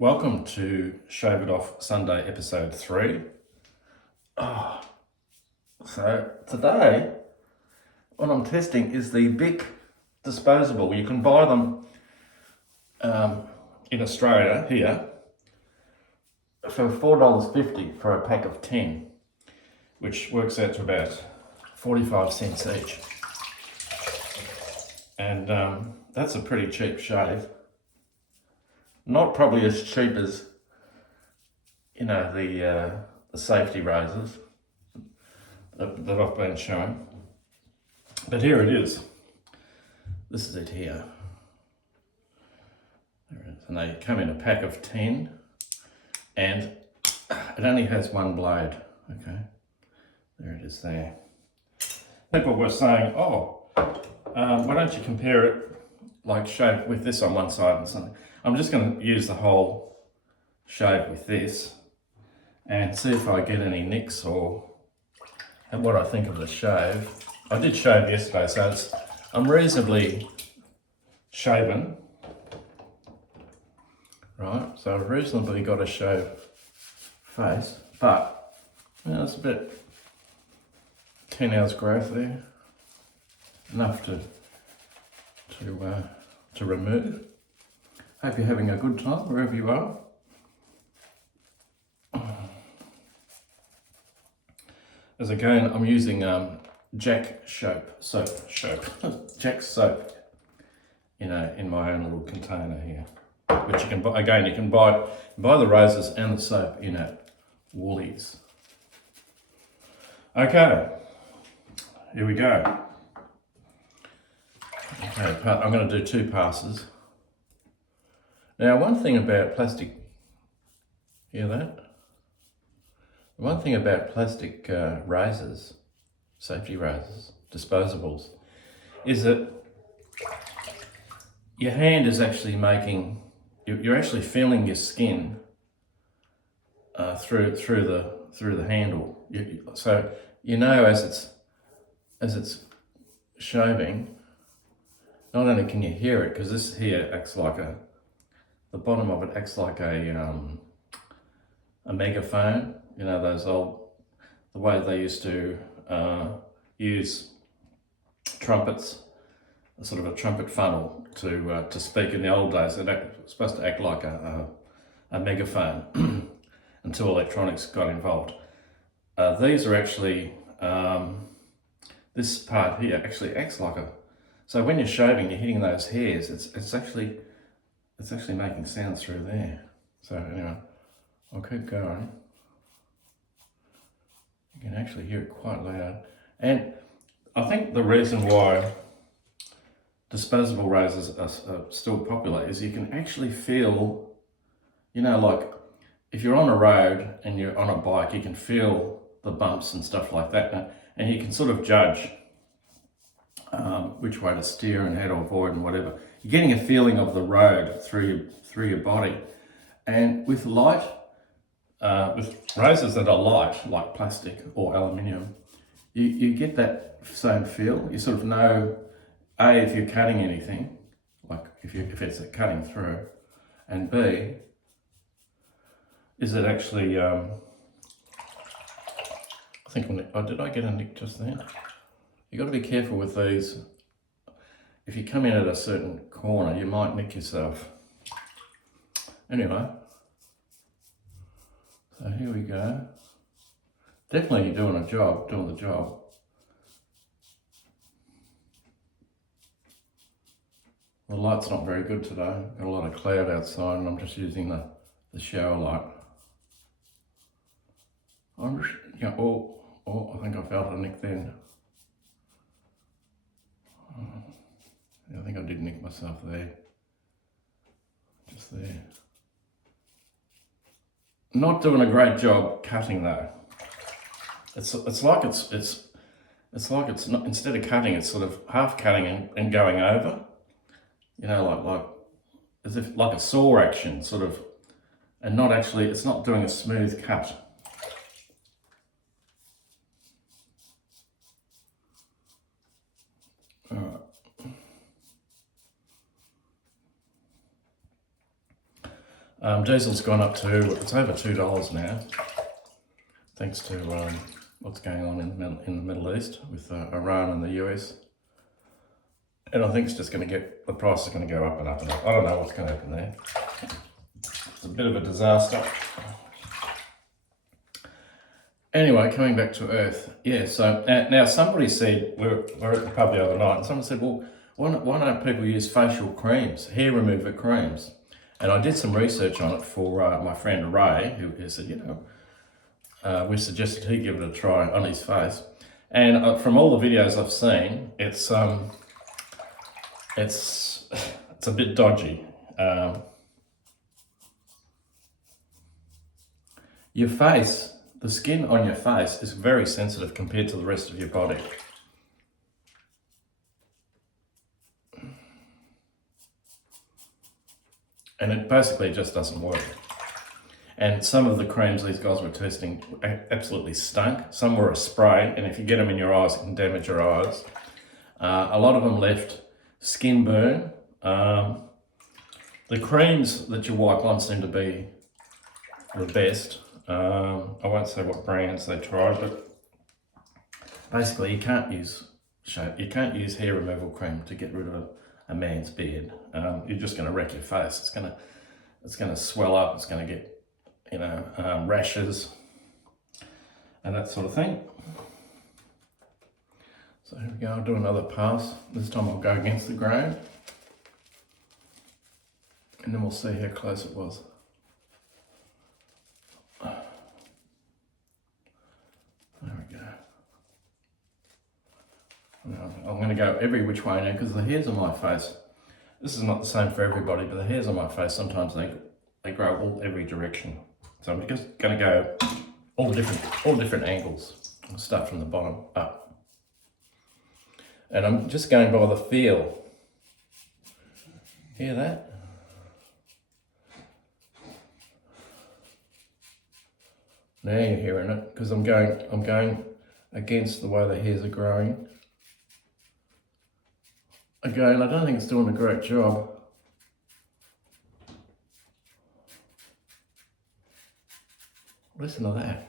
Welcome to Shave It Off Sunday episode 3. So today what I'm testing is the Bic Disposable. You can buy them in Australia here for $4.50 for a pack of 10, which works out to about 45 cents each. And that's a pretty cheap shave. Not probably as cheap as, the safety razors that I've been showing. But here it is. This is it here. There it is. And they come in a pack of 10, and it only has one blade. Okay, there it is there. People were saying, why don't you compare it, like shave with this on one side and something. I'm just going to use the whole shave with this and see if I get any nicks or what I think of the shave. I did shave yesterday, so I'm reasonably shaven, right? So I've reasonably got a shave face, but there's a bit 10 hours growth there, enough to remove. Hope you're having a good time wherever you are. As again, I'm using Jack's soap, in my own little container here, which you can buy. Again, you can buy the razors and the soap in at Woolies. Okay, here we go. Okay, I'm going to do 2 passes. Now, one thing about plastic, hear that? One thing about plastic razors, safety razors, disposables, is that your hand is actually you're actually feeling your skin through the handle. So as it's shaving, not only can you hear it, because this here acts like the bottom of it acts like a megaphone. Those the way they used to use trumpets, sort of a trumpet funnel to speak in the old days. It was supposed to act like a megaphone until electronics got involved. These are actually, this part here actually acts like so when you're shaving, you're hitting those hairs, it's actually making sounds through there. So anyway, I'll keep going. You can actually hear it quite loud. And I think the reason why disposable razors are still popular is you can actually feel, like if you're on a road and you're on a bike, you can feel the bumps and stuff like that. And you can sort of judge which way to steer and how to avoid and whatever. You're getting a feeling of the road through your body. And with razors that are light, like plastic or aluminium, you get that same feel. You sort of know, A, if you're cutting anything, like if it's cutting through, and B, is it actually, did I get a nick just then? You got to be careful with these. If you come in at a certain corner, you might nick yourself. Anyway, so here we go. Definitely doing the job. The light's not very good today. Got a lot of cloud outside, and I'm just using the shower light. I'm just, I think I felt a nick then. I think I did nick myself there. Just there. Not doing a great job cutting though. It's like it's not, instead of cutting, it's sort of half cutting and going over. Like as if like a saw action, sort of, and not actually. It's not doing a smooth cut. All right. Diesel's gone up to, it's over $2 now, thanks to what's going on in the Middle East with Iran and the US. And I think it's just going to get, the price is going to go up and up and up. I don't know what's going to happen there. It's a bit of a disaster. Anyway, coming back to Earth. Yeah, so now somebody said, we were at the pub the other night, and someone said, well, why don't people use facial creams, hair remover creams? And I did some research on it for my friend Ray, who said, we suggested he give it a try on his face. And from all the videos I've seen, it's a bit dodgy. Your face, the skin on your face is very sensitive compared to the rest of your body. And it basically just doesn't work. And some of the creams these guys were testing absolutely stunk. Some were a spray, and if you get them in your eyes, it can damage your eyes. A lot of them left skin burn. The creams that you wipe on seem to be the best. I won't say what brands they tried, but basically you can't use hair removal cream to get rid of a man's beard. You're just going to wreck your face. It's going to swell up. It's going to get rashes and that sort of thing. So here we go, I'll do another pass. This time I'll go against the grain. And then we'll see how close it was. There we go. Now, I'm going to go every which way now because the hairs on my face, this is not the same for everybody, but the hairs on my face, sometimes they grow every direction. So I'm just going to go all different angles. I'll start from the bottom up. And I'm just going by the feel. Hear that? Now you're hearing it, because I'm going against the way the hairs are growing. Again, I don't think it's doing a great job. Listen to that.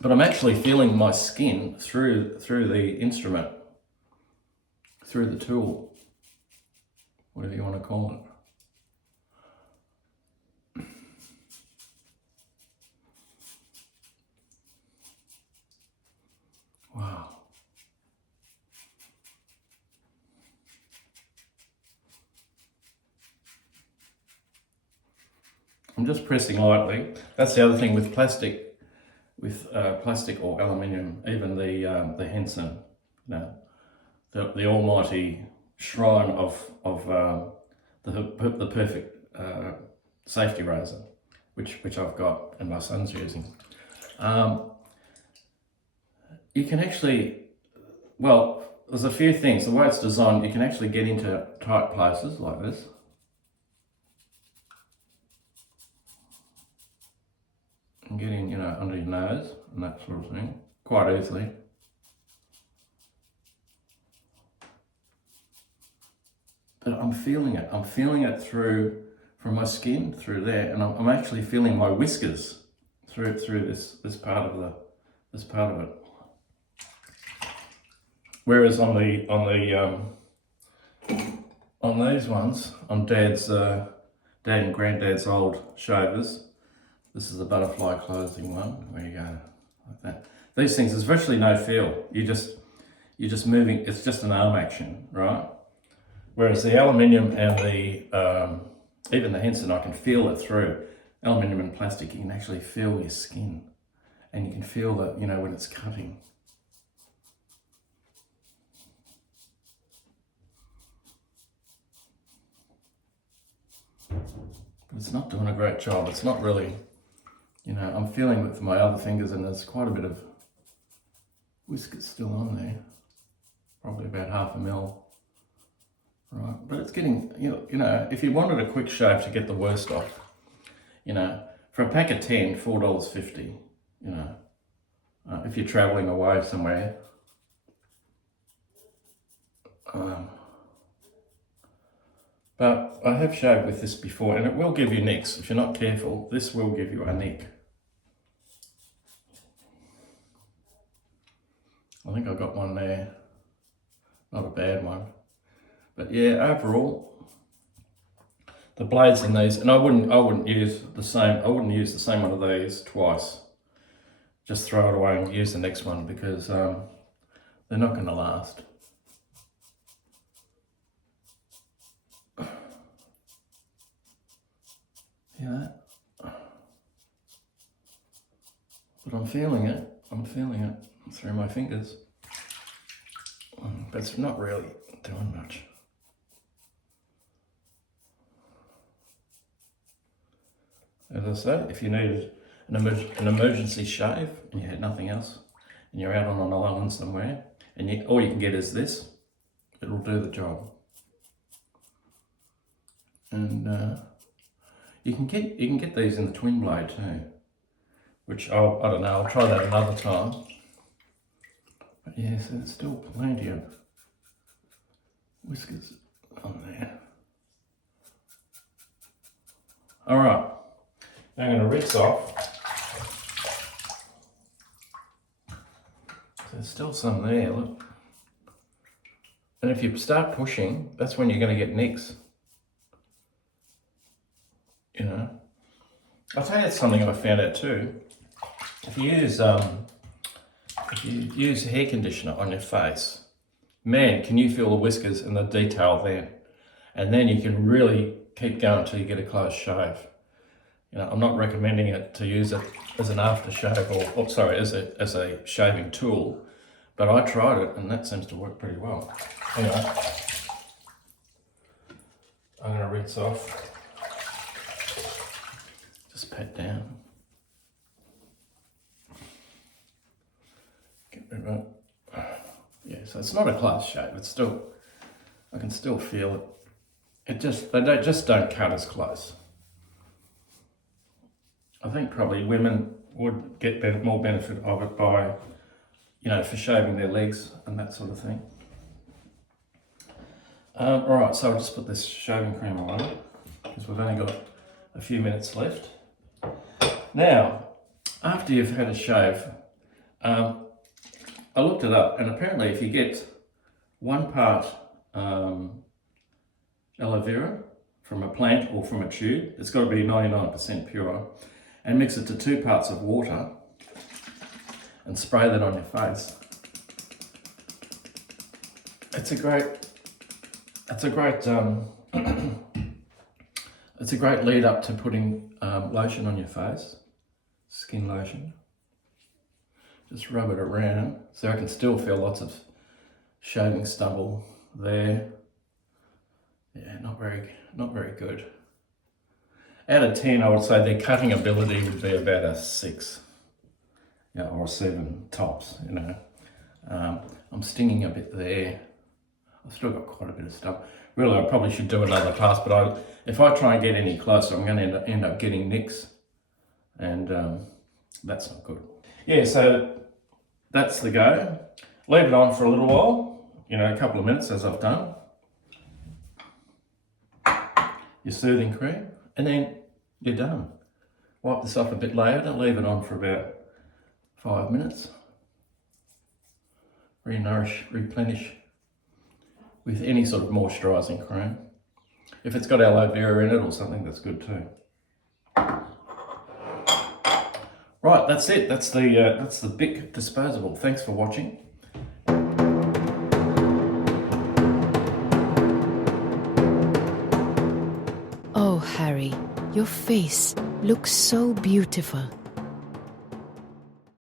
But I'm actually feeling my skin through the instrument, through the tool, whatever you want to call it. Wow. I'm just pressing lightly. That's the other thing with plastic. With plastic or aluminium, even the Henson, the almighty shrine of the perfect safety razor, which I've got and my son's using. You can actually, well, there's a few things. The way it's designed, you can actually get into tight places like this. And get in, under your nose and that sort of thing, quite easily. But I'm feeling it. I'm feeling it from my skin through there, and I'm actually feeling my whiskers through this part of it. Whereas on these ones, on Dad and Granddad's old shavers. This is the butterfly closing one, where you go like that. These things, there's virtually no feel. You're just moving, it's just an arm action, right? Whereas the aluminium and even the Henson, I can feel it through. Aluminium and plastic, you can actually feel your skin. And you can feel that, when it's cutting. But it's not doing a great job. It's not really... I'm feeling with my other fingers, and there's quite a bit of whiskers still on there. Probably about 1/2 mil. Right, but it's getting, if you wanted a quick shave to get the worst off, for a pack of 10, $4.50, if you're traveling away somewhere. But I have shaved with this before, and it will give you nicks. If you're not careful, this will give you a nick. I think I got one there. Not a bad one. But yeah, overall, the blades in these, and I wouldn't use the same one of these twice. Just throw it away and use the next one, because they're not going to last. Hear that? But I'm feeling it through my fingers. But it's not really doing much. As I said, if you needed an emergency shave and you had nothing else, and you're out on an island somewhere, and all you can get is this, it'll do the job. And you can get these in the twin blade too, which I don't know. I'll try that another time. But yeah, so there's still plenty of whiskers on there. All right, now I'm going to rinse off. There's still some there, look. And if you start pushing, that's when you're going to get nicks. You know, I'll tell you something I found out too. If you use hair conditioner on your face, man, can you feel the whiskers and the detail then? And then you can really keep going until you get a close shave. You know, I'm not recommending it to use it as an aftershave or sorry, as a shaving tool, but I tried it and that seems to work pretty well. Anyway, I'm going to rinse off. Just pat down. Get rid of it. Yeah, so it's not a close shave. It's still, I can still feel it. They just don't cut as close. I think probably women would get more benefit of it by, you know, for shaving their legs and that sort of thing. All right, so I'll just put this shaving cream on because we've only got a few minutes left. Now, after you've had a shave, I looked it up, and apparently if you get 1 part aloe vera from a plant or from a tube, it's got to be 99% pure, and mix it to 2 parts of water and spray that on your face. It's a great lead up to putting lotion on your face, skin lotion. Just rub it around, so I can still feel lots of shaving stubble there. Yeah, not very good. Out of 10, I would say their cutting ability would be about a 6, you know, or a 7 tops. You know, I'm stinging a bit there. I've still got quite a bit of stuff. Really, I probably should do another pass, but if I try and get any closer, I'm going to end up getting nicks, and that's not good. Yeah, so that's the go. Leave it on for a little while, you know, a couple of minutes as I've done. Your soothing cream, and then you're done. Wipe this off a bit later, leave it on for about 5 minutes. Replenish with any sort of moisturising cream. If it's got aloe vera in it or something, that's good too. Right, that's it. That's the Bic Disposable. Thanks for watching. Oh, Harry, your face looks so beautiful.